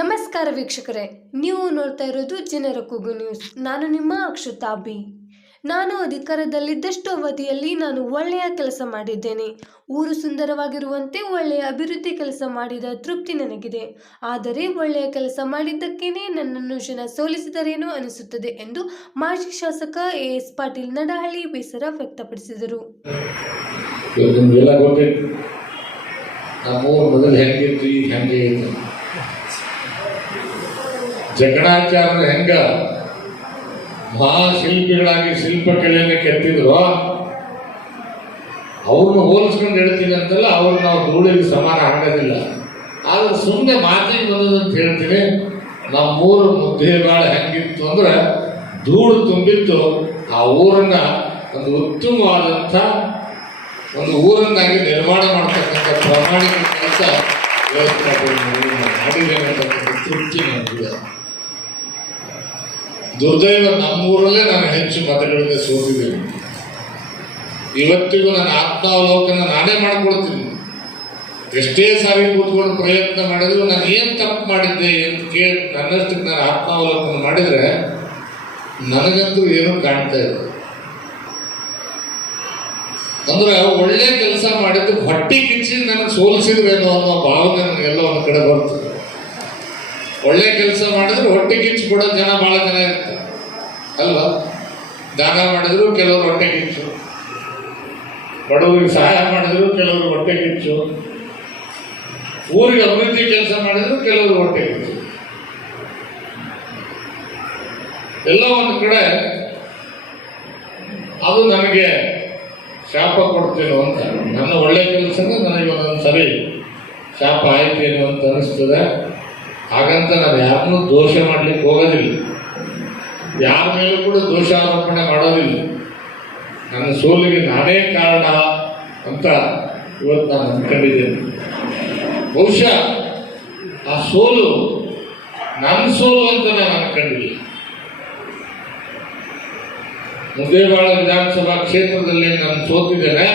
ನಮಸ್ಕಾರ ವೀಕ್ಷಕರೇ, ನೀವು ನೋಡ್ತಾ ಇರೋದು ಜನರ ಕೂಗು ನ್ಯೂಸ್. ನಾನು ನಿಮ್ಮ ಅಕ್ಷತಾ ಬಿ. ನಾನು ಅಧಿಕಾರದಲ್ಲಿದ್ದಷ್ಟು ಅವಧಿಯಲ್ಲಿ ನಾನು ಒಳ್ಳೆಯ ಕೆಲಸ ಮಾಡಿದ್ದೇನೆ. ಊರು ಸುಂದರವಾಗಿರುವಂತೆ ಒಳ್ಳೆಯ ಅಭಿವೃದ್ಧಿ ಕೆಲಸ ಮಾಡಿದ ತೃಪ್ತಿ ನನಗಿದೆ. ಆದರೆ ಒಳ್ಳೆಯ ಕೆಲಸ ಮಾಡಿದ್ದಕ್ಕೇನೆ ನನ್ನನ್ನು ಜನ ಸೋಲಿಸಿದರೇನೋ ಅನಿಸುತ್ತದೆ ಎಂದು ಮಾಜಿ ಶಾಸಕ ಎ ಎಸ್ ಪಾಟೀಲ್ ನಡಹಳ್ಳಿ ಬೇಸರ ವ್ಯಕ್ತಪಡಿಸಿದರು. ನಮ್ಮ ಊರು ಮೊದಲು ಹೆಂಗಿತ್ತು ಹೆಂಗೆ ಐತಿ ಜಗಣಾಚಾರ್ಯರು ಹೆಂಗ ಮಹಾಶಿಲ್ಪಿಗಳಾಗಿ ಶಿಲ್ಪಕಲೆಯನ್ನು ಕೆತ್ತಿದ್ರು, ಅವ್ರನ್ನ ಹೋಲಿಸ್ಕೊಂಡು ಹೇಳ್ತೀನಿ ಅಂತಲ್ಲ, ಅವ್ರು ನಾವು ಧೂಳಿಗೆ ಸಮಾನ ಆಗೋದಿಲ್ಲ. ಆದ್ರೆ ಸುಮ್ಮನೆ ಮಾತಿಗೆ ಬಂದದ್ದು ಅಂತ ಹೇಳ್ತೀನಿ, ನಮ್ಮೂರು ಮುದ್ದೇಬಾಳ ಹೆಂಗಿತ್ತು ಅಂದ್ರೆ ಧೂಳು ತುಂಬಿತ್ತು. ಆ ಊರನ್ನ ಒಂದು ಉತ್ತಮವಾದಂಥ ಒಂದು ಊರನ್ನಾಗಿ ನಿರ್ಮಾಣ ಮಾಡ್ತಕ್ಕಂಥ ಪ್ರಾಮಾಣಿಕ ಕೆಲಸ ವ್ಯವಸ್ಥಾಪನೆ ಮಾಡಿದೆ ತೃಪ್ತಿ ನನಗಿದೆ. ದುರ್ದೈವ ನಮ್ಮೂರಲ್ಲೇ ನಾನು ಹೆಚ್ಚು ಮತಗಳಿಗೆ ಸೋತಿದ್ದೇನೆ. ಇವತ್ತಿಗೂ ನನ್ನ ಆತ್ಮಾವಲೋಕನ ನಾನೇ ಮಾಡ್ಕೊಳ್ತೀನಿ. ಎಷ್ಟೇ ಸಾರಿ ಕೂತ್ಕೊಂಡು ಪ್ರಯತ್ನ ಮಾಡಿದ್ರು ನಾನು ಏನು ತಪ್ಪು ಮಾಡಿದ್ದೆ ಅಂತ ಕೇಳಿ ನನ್ನಷ್ಟಕ್ಕೆ ನಾನು ಆತ್ಮಾವಲೋಕನ ಮಾಡಿದರೆ ನನಗಂತೂ ಏನೂ ಕಾಣ್ತಾ ಇದೆ ಅಂದ್ರೆ ಒಳ್ಳೆ ಕೆಲಸ ಮಾಡಿದ್ದು ಹೊಟ್ಟೆ ಕಿಚ್ಚಿ ನನಗೆ ಸೋಲಿಸಿದ್ರೇನೋ ಅನ್ನೋ ಭಾವನೆ ನನಗೆಲ್ಲ ಒಂದು ಕಡೆ ಬರ್ತದೆ ಒಳ್ಳೆ ಕೆಲಸ ಮಾಡಿದ್ರೆ ಹೊಟ್ಟೆ ಕಿಚ್ಚು ಕೊಡೋ ಜನ ಬಹಳ ಜನ ಇರ್ತಾರೆ. ಅಲ್ವಾ? ದಾನ ಮಾಡಿದ್ರು ಕೆಲವರು ಹೊಟ್ಟೆ ಕಿಚ್ಚು ಬಡವರಿಗೆ ಸಹಾಯ ಮಾಡಿದ್ರು ಕೆಲವರು ಹೊಟ್ಟೆ ಕಿಚ್ಚು ಊರಿಗೆ ಅಭಿವೃದ್ಧಿ ಕೆಲಸ ಮಾಡಿದ್ರು ಕೆಲವರು ಹೊಟ್ಟೆ ಕಿಚ್ಚು ಎಲ್ಲ ಒಂದು ಕಡೆ ಅದು ನನಗೆ ಶಾಪ ಕೊಡ್ತೇನೋ ಅಂತ. ನನ್ನ ಒಳ್ಳೆ ಕೆಲಸ ನನಗೆ ಒಂದೊಂದು ಸರಿ ಶಾಪ ಆಯ್ತೇನೋ ಅಂತ ಅನಿಸ್ತದೆ. ಹಾಗಂತ ನಾವು ಯಾರನ್ನೂ ದೋಷ ಮಾಡಲಿಕ್ಕೆ ಹೋಗೋದಿಲ್ಲ. ಯಾರ ಮೇಲೂ ಕೂಡ ದೋಷಾರೋಪಣೆ ಮಾಡೋದಿಲ್ಲ. ನನ್ನ ಸೋಲಿಗೆ ನಾನೇ ಕಾರಣ ಅಂತ ಇವತ್ತು ನಾನು ಅಂದ್ಕೊಂಡಿದ್ದೇನೆ ಬಹುಶಃ ಆ ಸೋಲು ನನ್ನ ಸೋಲು ಅಂತ ನಾನು ಅನ್ಕೊಂಡಿಲ್ಲ. ಮುದ್ದೇಬಾಳ ವಿಧಾನಸಭಾ ಕ್ಷೇತ್ರದಲ್ಲಿ ನಾನು ಸೋತಿದ್ದೇನೆ.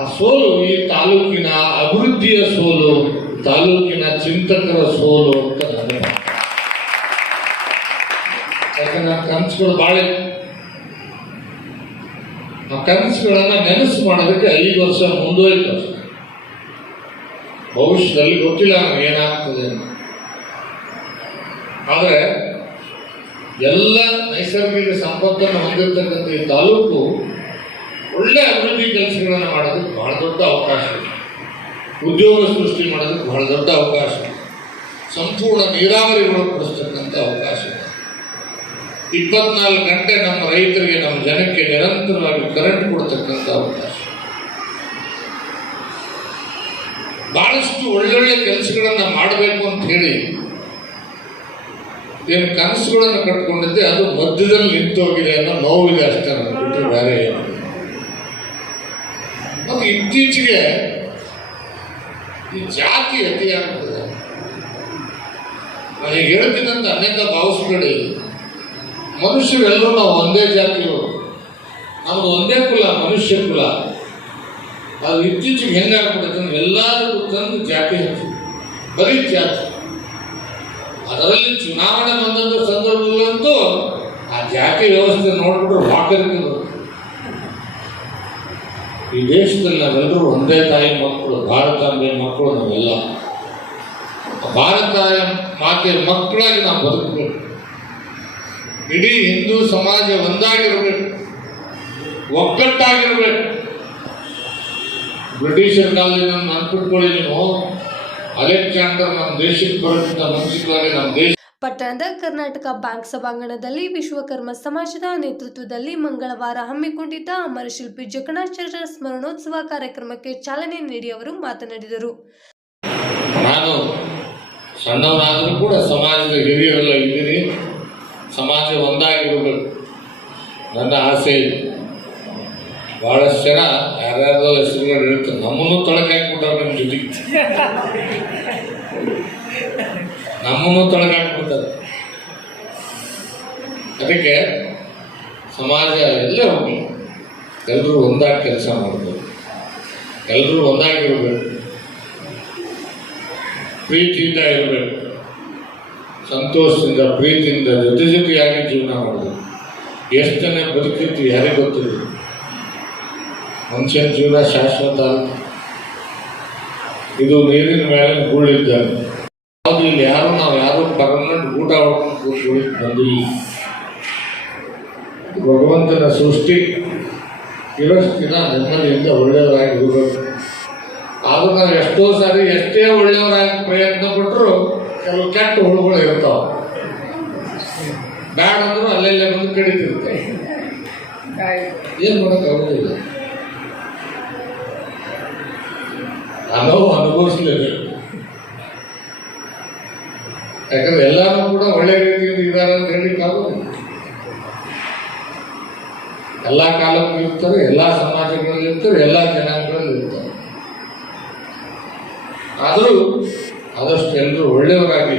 ಆ ಸೋಲು ಈ ತಾಲೂಕಿನ ಅಭಿವೃದ್ಧಿಯ ಸೋಲು. ತಾಲೂಕಿನ ಚಿಂತಕರ ಸೋಲು ಅಂತ ನಾನು ಯಾಕಂದ್ರೆ ಕನಸುಗಳು ಬಾಳೆ ಆ ಕನಸುಗಳನ್ನ ನೆನಸು ಮಾಡೋದಕ್ಕೆ ಐದು ವರ್ಷ ಮುಂದುವರಿತು ಭವಿಷ್ಯದಲ್ಲಿ ಗೊತ್ತಿಲ್ಲ ನನಗೆ ಏನಾಗ್ತದೆ ಅಂತ. ಆದರೆ ಎಲ್ಲ ನೈಸರ್ಗಿಕ ಸಂಪತ್ತನ್ನು ಹೊಂದಿರತಕ್ಕಂಥ ಈ ತಾಲೂಕು ಒಳ್ಳೆ ಅಭಿವೃದ್ಧಿ ಕೆಲಸಗಳನ್ನು ಮಾಡೋದಕ್ಕೆ ಬಹಳ ದೊಡ್ಡ ಅವಕಾಶ ಇದೆ. ಉದ್ಯೋಗ ಸೃಷ್ಟಿ ಮಾಡೋದಕ್ಕೆ ಬಹಳ ದೊಡ್ಡ ಅವಕಾಶ. ಸಂಪೂರ್ಣ ನೀರಾವರಿ ಒಳಪಡಿಸ್ತಕ್ಕಂಥ ಅವಕಾಶ. ಇಪ್ಪತ್ನಾಲ್ಕು ಗಂಟೆ ನಮ್ಮ ರೈತರಿಗೆ, ನಮ್ಮ ಜನಕ್ಕೆ ನಿರಂತರವಾಗಿ ಕರೆಂಟ್ ಕೊಡ್ತಕ್ಕಂಥ ಅವಕಾಶ. ಬಹಳಷ್ಟು ಒಳ್ಳೊಳ್ಳೆ ಕೆಲಸಗಳನ್ನು ಮಾಡಬೇಕು ಅಂತ ಹೇಳಿ, ಏನು ಕನಸುಗಳನ್ನು ಕಟ್ಕೊಂಡಿದ್ದೆ, ಅದು ಮಧ್ಯದಲ್ಲಿ ನಿಂತೋಗಿದೆ ಅನ್ನೋ ನೋವಿದೆ ಅಷ್ಟೇ ನನಗೆ ಬಿಟ್ಟರೆ ಬೇರೆ ಏನು. ಮತ್ತು ಇತ್ತೀಚೆಗೆ ಈ ಜಾತಿ ಅತಿಯಾಗ್ತದೆ ನನಗೆ ಹೇಳ್ತಿದ್ದಂತ ಅನೇಕ ಭಾವಿಸ್ಬೇಡಿ ಮನುಷ್ಯರೆಲ್ಲರೂ ನಾವು ಒಂದೇ ಜಾತಿಗಳು. ನಮ್ದು ಒಂದೇ ಕುಲ, ಮನುಷ್ಯ ಕುಲ. ಅದು ಇತ್ತೀಚೆಗೆ ಹೆಂಗಾಗ್ಬಿಡುತ್ತೆ ಅಂದ್ರೆ ಎಲ್ಲರಿಗೂ ತಂದು ಜಾತಿ ಹಚ್ಚಿ ಬರೀ ಜಾತಿ. ಅದರಲ್ಲಿ ಚುನಾವಣೆ ಬಂದಂಥ ಸಂದರ್ಭದಲ್ಲಂತೂ ಆ ಜಾತಿ ವ್ಯವಸ್ಥೆ ನೋಡ್ಬಿಟ್ರೆ ವಾಕರಿಕೆ ಈ ದೇಶದಲ್ಲಿ ನಾವೆಲ್ಲರೂ ಒಂದೇ ತಾಯಿ ಮಕ್ಕಳು ಭಾರತಾಂಬೆ ಮಕ್ಕಳು ನಾವೆಲ್ಲ. ಭಾರತ ಮಾತೆಯ ಮಕ್ಕಳಾಗಿ ನಾವು ಬದುಕಬೇಕು. ಇಡೀ ಹಿಂದೂ ಸಮಾಜ ಒಂದಾಗಿರ್ಬೇಕು. ಬ್ರಿಟಿಷರ್ ಬ್ರಿಟಿಷರ ಕಾಲದಿಂದ ಅನ್ಕೊಂಡ್ಕೊಳ್ಳಿ ನೀವು ಅಲೆಕ್ಸಾಂಡರ್ ನಮ್ಮ ದೇಶಕ್ಕೆ ಬರೋಕ್ಕಿಂತ ಮುಂಚಿತವಾಗಿ ನಮ್ಮ ದೇಶ ಪಟ್ಟಣದ ಕರ್ನಾಟಕ ಬ್ಯಾಂಕ್ ಸಭಾಂಗಣದಲ್ಲಿ ವಿಶ್ವಕರ್ಮ ಸಮಾಜದ ನೇತೃತ್ವದಲ್ಲಿ ಮಂಗಳವಾರ ಹಮ್ಮಿಕೊಂಡಿದ್ದ ಅಮರಶಿಲ್ಪಿ ಜಕಣಾಚಾರ್ಯರ ಸ್ಮರಣೋತ್ಸವ ಕಾರ್ಯಕ್ರಮಕ್ಕೆ ಚಾಲನೆ ನೀಡಿ ಅವರು ಮಾತನಾಡಿದರು. ನಾನು ಸಣ್ಣವನಾದರೂ ಕೂಡ ಸಮಾಜದ ಹಿರಿಯರೆಲ್ಲ ಇದ್ದೀನಿ. ಸಮಾಜ ಒಂದಾಗಿರಬೇಕು. ನನ್ನ ಆಸೆ ಭಾಳಷ್ಟು ಜನ ಯಾರ್ಯಾರೋ ಹೆಸರುಗಳು ಹೇಳ್ತಾರೆ ನಮ್ಮನ್ನು ಹಾಕ್ಬಿಟ್ಟಾರೆ ನಿಮ್ಮ ಜೊತೆಗೆ. ನಮ್ಮನ್ನು ತೊಳಗೆ ಹಾಕ್ಬಿಡ್ತಾರೆ ಅದಕ್ಕೆ ಸಮಾಜ ಎಲ್ಲರೂ ಎಲ್ಲರೂ ಒಂದಾಗಿ ಕೆಲಸ ಮಾಡಬೇಕು ಎಲ್ಲರೂ ಒಂದಾಗಿರಬೇಕು ಪ್ರೀತಿಯಿಂದ ಇರಬೇಕು. ಸಂತೋಷದಿಂದ, ಪ್ರೀತಿಯಿಂದ, ಜೊತೆ ಜೊತೆಯಾಗಿ ಜೀವನ ಮಾಡಬೇಕು ಎಷ್ಟು ಜನ ಬದುಕಿತ್ತು ಯಾರಿಗೆ ಗೊತ್ತಿಲ್ಲ. ಮನುಷ್ಯನ ಜೀವನ ಶಾಶ್ವತ. ಇದು ನೀರಿನ ಮೇಲೆ ಗೂಳಿದ್ದಾನೆ ಅದು ಇಲ್ಲಿ ಯಾರು, ನಾವು ಯಾರು ಪರ್ಮನೆಂಟ್ ಊಟ ಹೊಡ್ಕೊಂಡು ಭಗವಂತನ ಸೃಷ್ಟಿ ಇರೋಷ್ಟು ದಿನ ಒಳ್ಳೆಯವರಾಗಿ ಇರಬೇಕು ಆದ್ರೂ ನಾವು ಎಷ್ಟೋ ಸಾರಿ ಎಷ್ಟೇ ಒಳ್ಳೆಯವರಾಗಿ ಪ್ರಯತ್ನ ಪಟ್ಟರು ಕೆಲವು ಕೆಟ್ಟ ಹುಳುಗಳು ಇರ್ತಾವ. ಬ್ಯಾಡ ಅಂದ್ರೂ ಅಲ್ಲೆಲ್ಲೇ ಬಂದು ಕಡಿತಿರುತ್ತೆ. ಏನು ಮಾಡೋಕ್ಕಾಗೋದಿಲ್ಲ ಅನುಭವ ಅನುಭವಿಸ್ಲೇಬೇಕು. ಯಾಕಂದ್ರೆ ಎಲ್ಲರೂ ಕೂಡ ಒಳ್ಳೆ ರೀತಿಯಲ್ಲಿ ಇದ್ದಾರೆ ಅಂತ ಹೇಳಿ ಆಗೋದಿಲ್ಲ. ಎಲ್ಲಾ ಕಾಲಕ್ಕೂ ಇರ್ತಾರೆ ಎಲ್ಲ ಸಮಾಜಗಳಲ್ಲಿ ಇರ್ತಾರೆ ಎಲ್ಲ ಜನಾಂಗಗಳಲ್ಲಿ ಇರ್ತಾರೆ. ಆದರೂ ಆದಷ್ಟು ಎಲ್ಲರೂ ಒಳ್ಳೆಯವರಾಗಿ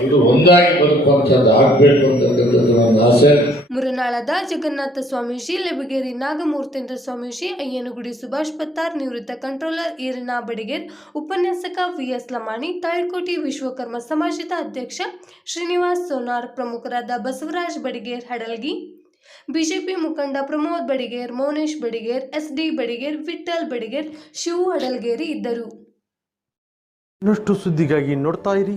ಎಲ್ಲರೂ ಒಂದಾಗಿ ಬದುಕುವಂಥದ್ದು ಆಗ್ಬೇಕು ಅಂತಕ್ಕಂಥದ್ದು ನನ್ನ ಆಸೆ. ಮುರನಾಳದ ಜಗನ್ನಾಥ ಸ್ವಾಮೀಜಿ ಲೆಬಗೇರಿ ನಾಗಮೂರ್ತೇಂದ್ರ ಸ್ವಾಮೀಜಿ ಅಯ್ಯನಗುಡಿ ಸುಭಾಷ್ ಪತ್ತಾರ್ ನಿವೃತ್ತ ಕಂಟ್ರೋಲರ್ ಈರಣ್ಣ ಬಡಿಗೇರ್ ಉಪನ್ಯಾಸಕ ವಿಎಸ್ ಲಮಾಣಿ ತಾಳ್ಕೋಟಿ ವಿಶ್ವಕರ್ಮ ಸಮಾಜದ ಅಧ್ಯಕ್ಷ ಶ್ರೀನಿವಾಸ್ ಸೋನಾರ್ ಪ್ರಮುಖರಾದ ಬಸವರಾಜ್ ಬಡಿಗೇರ್ ಹಡಲ್ಗಿ ಬಿಜೆಪಿ ಮುಖಂಡ ಪ್ರಮೋದ್ ಬಡಿಗೇರ್ ಮೌನೇಶ್ ಬಡಿಗೇರ್ ಎಸ್ಡಿ ಬಡಿಗೇರ್ ವಿಠಲ್ ಬಡಿಗೇರ್ ಶಿವು ಹಡಲ್ಗೇರಿ ಇದ್ದರು. ಇನ್ನಷ್ಟು ಸುದ್ದಿಗಾಗಿ ನೋಡ್ತಾ ಇರಿ.